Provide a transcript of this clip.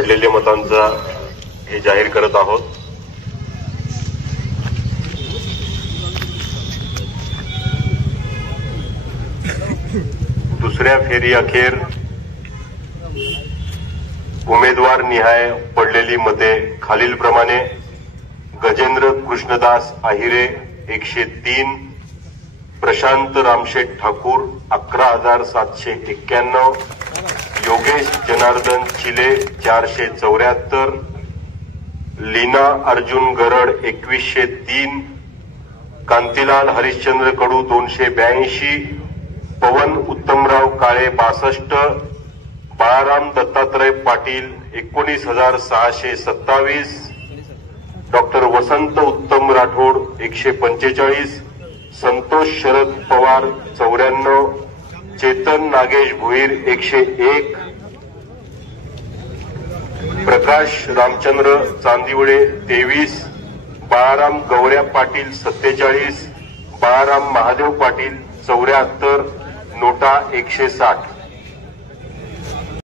पडलेल्या मतांचा हे जाहीर करत आहोत। दुसऱ्या फेरी अखेर उमेदवार निहाय पडलेली मते खालीलप्रमाणे: गजेंद्र कृष्णदास आहिरे 103, प्रशांत रामशेठ ठाकूर 11,791, योगेश जनार्दन चिले 474, लीना अर्जुन गरड 2103, कांतीलाल हरिश्चंद्र कडू 282, पवन उत्तमराव काळे 62, बाळाराम दत्तात्रय पाटील 19,627, डॉक्टर वसंत उत्तम राठोड 145, संतोष शरद पवार 94, चेतन नागेश भुईर 101, प्रकाश रामचंद्र चांदिवळे 23, बाळाराम गौऱ्या पाटील 47, बाळाराम महादेव पाटील 74, नोटा 160।